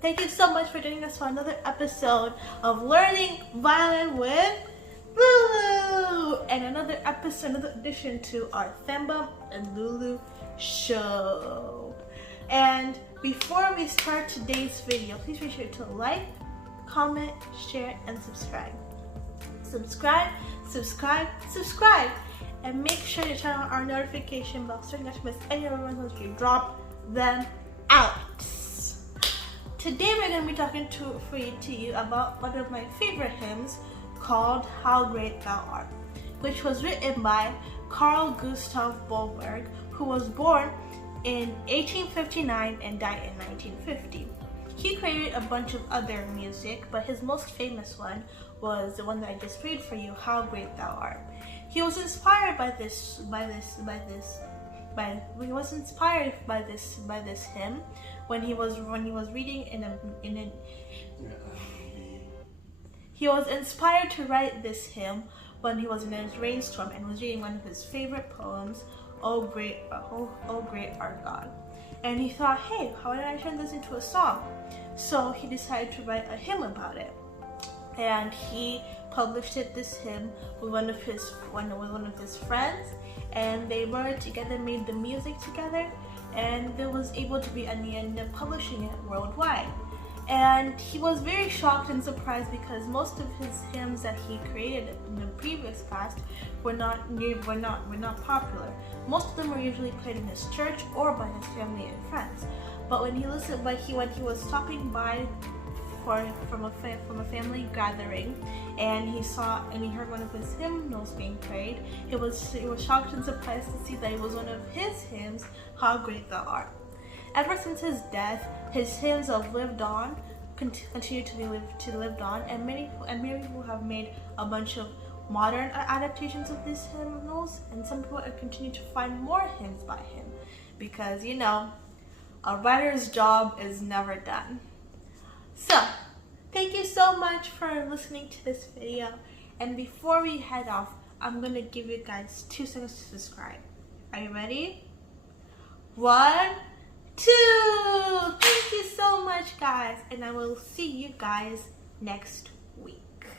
Thank you so much for joining us for another episode of Learning Violin with Lulu, and another edition to our Themba and Lulu show. And before we start today's video, please make sure to like, comment, share, and subscribe. Subscribe, and make sure to turn on our notification bell so you don't miss any of our videos once we drop them out. Today we're going to be talking to you about one of my favorite hymns called How Great Thou Art, which was written by Carl Gustav Boberg, who was born in 1859 and died in 1950. He created a bunch of other music, but his most famous one was the one that I just played for you, How Great Thou Art. He was inspired by this hymn when he was reading He was inspired to write this hymn when he was in a rainstorm and was reading one of his favorite poems, Oh Great Art God. And he thought, hey, how did I turn this into a song? So he decided to write a hymn about it. And he published this hymn with one of his friends, and they wrote it together, made the music together, and it was able to be, and he ended up publishing it worldwide. And he was very shocked and surprised because most of his hymns that he created in the previous past were not popular. Most of them were usually played in his church or by his family and friends. But when he was stopping by from a family gathering, and he heard one of his hymnals being played, he was shocked and surprised to see that it was one of his hymns, How Great Thou Art. Ever since his death, his hymns have lived on, continue to live on, and many people have made a bunch of modern adaptations of these hymnals, and some people continue to find more hymns by him, because a writer's job is never done. So, thank you so much for listening to this video, and before we head off, I'm going to give you guys 2 seconds to subscribe. Are you ready? 1, 2! Thank you so much, guys, and I will see you guys next week.